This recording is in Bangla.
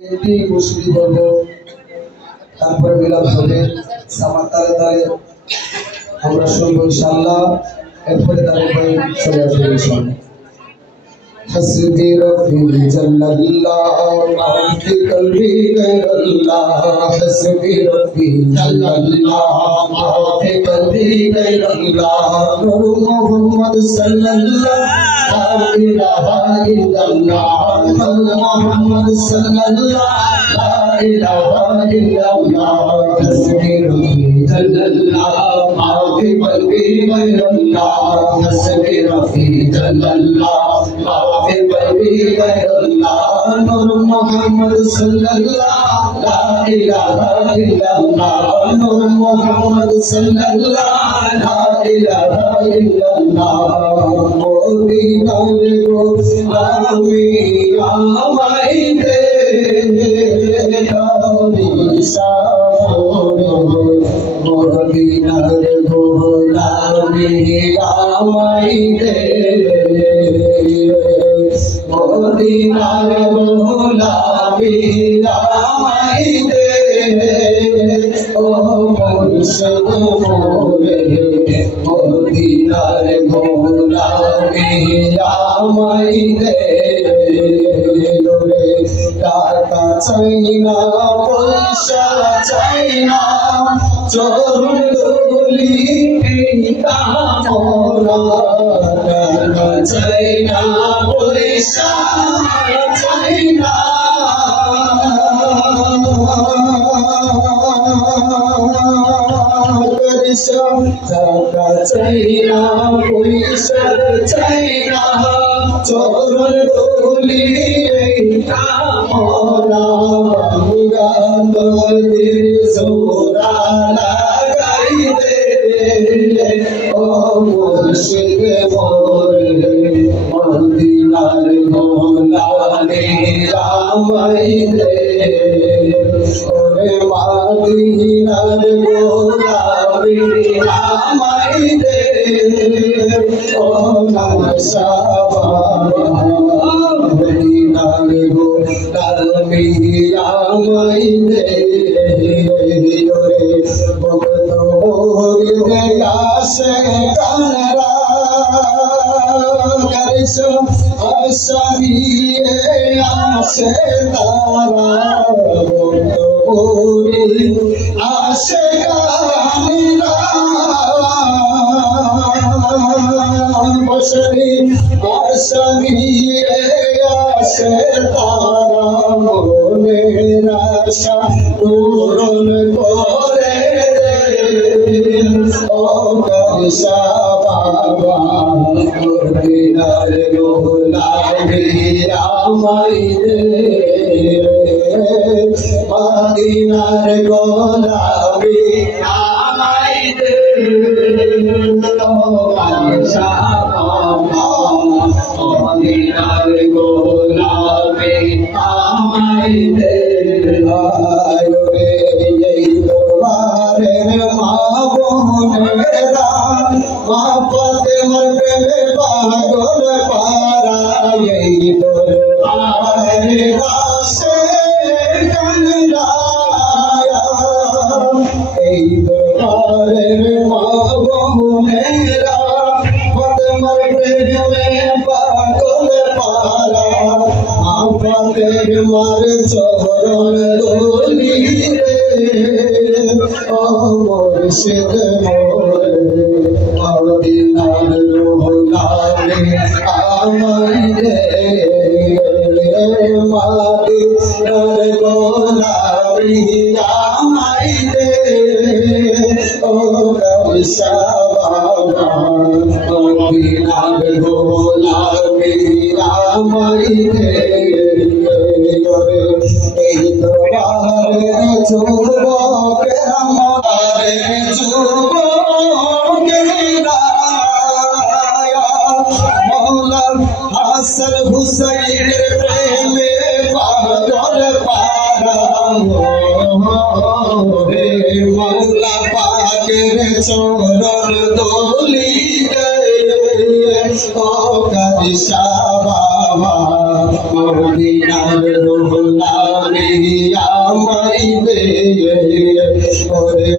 এটি মুসলিম বলবো, তারপরে মিলাদ হবে সামার তারে তারে আমরা শুনবো ইনশাআল্লাহ। এরপরে তারে চলে আসবে ইনশাআল্লাহ। حسبي ربي جل الله ما في قلبي غير الله حسبي ربي جل الله ما في قلبي غير الله نور محمد صلى الله لا إله إلا الله محمد صلى الله لا إله إلا الله حسبي ربي جل الله ما في قلبي غير الله حسبي ربي جل الله في قلبي غير الله نور محمد صلى الله لا إله إلا الله نور محمد صلى الله لا إله إلا الله مدينة غلامي আমাইতে মদিনার গোলামি আমাইতে মদিনার গোলামি আমাইতে ও মুর্শিদ মোরে মদিনার গোলামি আমাইতে রে টাকা চাই না পয়সা চাই না চরণ ধুলি কামনা টাকা চাই না পয়সা চাই না টাকা চাই না পয়সা চাই না চরণ ধুলি কামনা বাঙ্গালের জোড়া লাগাইতে ও মুর্শিদ মোরে মদিনার গোলামি আমাইতে ওরে মদিনার গোলামি আমাইতে ও নকশাবা মদিনার গোলামি আমাইতে ওরে ভক্ত মোরে আসে কানরা করছো আশাবিয়ে আসে তারা ভক্ত মোরে আসে কানরা বসরি আশাবিয়ে আসে তারা মনের আশা পূরণ করে ও করশা বাবা মদিনার গোলামি আমাইতে মদিনার গোলামি আমাইতে ও করশা বাবা মদিনার গোলামি আমাইতে আয়ো রে এই দরবারের মা বোনেরা মা ফাতেমার প্রেমে পাগল পারা এই দরবারের কাছে কানরায়া এই দরবারের মা বোনেরা ফাতেমার প্রেমে পাগল পারা মা ফাতেমার চরণ ধুলি রে ও মুর্শিদ মোরে মদিনার গোলামি আমাইতে মদিনার গোলামি আমাইতে ও করশা বাবা মদিনার গোলামি আমাইতে এই দরবারে যুবকের আমারে যুবকেরা মৌলা হাসান হুসাইনের প্রেমে পাগল পারা রে মৌলা পাকের চরণ ধুলি ও করশা বাবা মদিনার গোলামি আমায় দে ওরে